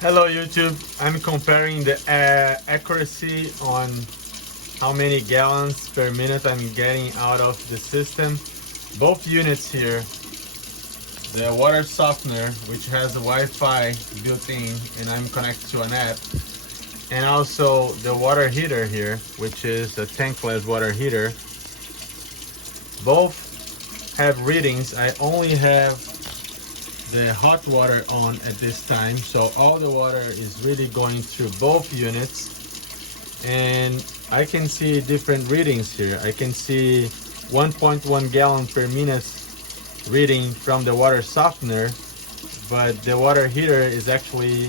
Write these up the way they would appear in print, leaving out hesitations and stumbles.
Hello YouTube, I'm comparing the accuracy on how many gallons per minute I'm getting out of the system. Both units here, the water softener, which has a Wi-Fi built in and I'm connected to an app, and also the water heater here, which is a tankless water heater. Both have readings. I only have the hot water on at this time, so all the water is really going through both units, and I can see different readings here. I can see 1.1 gallon per minute reading from the water softener, but the water heater is actually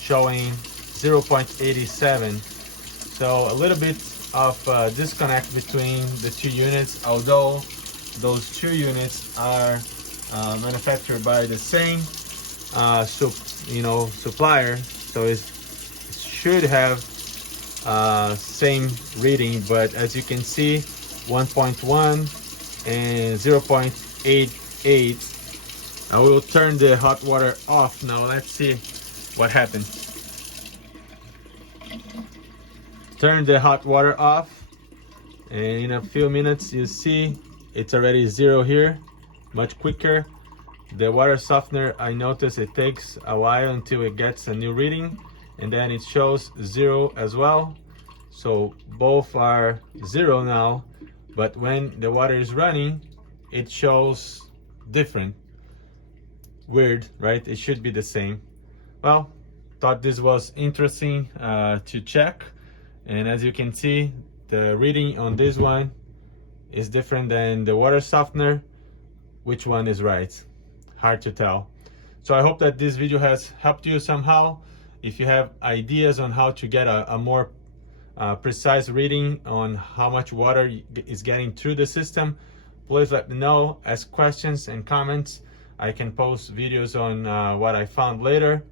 showing 0.87. So a little bit of disconnect between the two units, although those two units are manufactured by the same supplier, so it should have same reading, but as you can see 1.1 and 0.88. I will turn the hot water off now. Let's see what happens. Turn the hot water off, and in a few minutes you see it's already zero here, much quicker. The water softener, I notice it takes a while until it gets a new reading, and then it shows zero as well. So both are zero now, but when the water is running it shows different. Weird, right? It should be the same. Well, thought this was interesting to check, and as you can see the reading on this one is different than the water softener. Which one is right? Hard to tell. So I hope that this video has helped you somehow. If you have ideas on how to get a more precise reading on how much water is getting through the system, please let me know. Ask questions and comments. I can post videos on what I found later,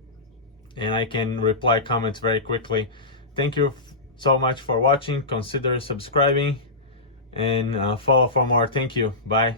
and I can reply comments very quickly. Thank you so much for watching. Consider subscribing and follow for more. Thank you. Bye.